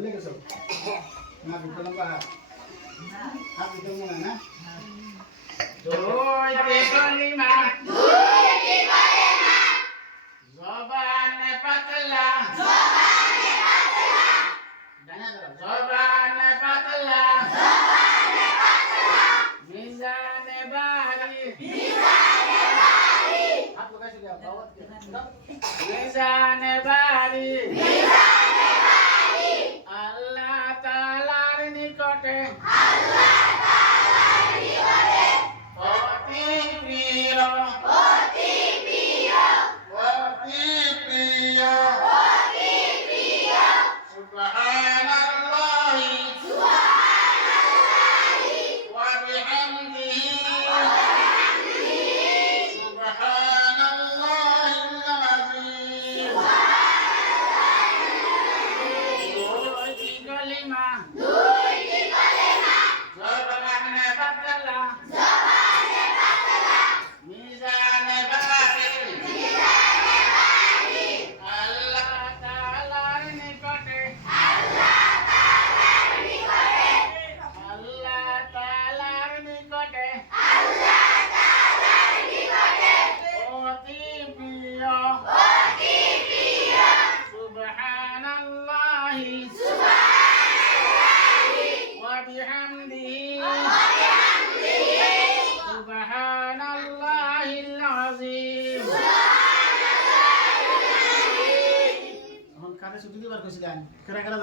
ভুলে গেছো না দুটো লম্বা হাত দিতে মনে হয় না দুই কলিমা জবানে পাতলা জবানে পাতলা মিজানে বাড়ি মিজানে বাড়ি আল্লাহ তাআলার নিকটে অতি প্রিয় সুবহানাল্লাহি ওয়া বিহামদিহি সুবহানাল্লাহিল আযীম দুইটি কলিমা জবানে পাতলা মিজানে বাড়ি আল্লাহ তাআলার নিকটে আল্লাহ তাআলার নিকটে অতি প্রিয় সুবহানাল্লাহি ওয়া বিহামদিহি সুবহানাল্লাহিল আযীম এখন কানে শুধু দিবার কইছিলেন কেরা কেরা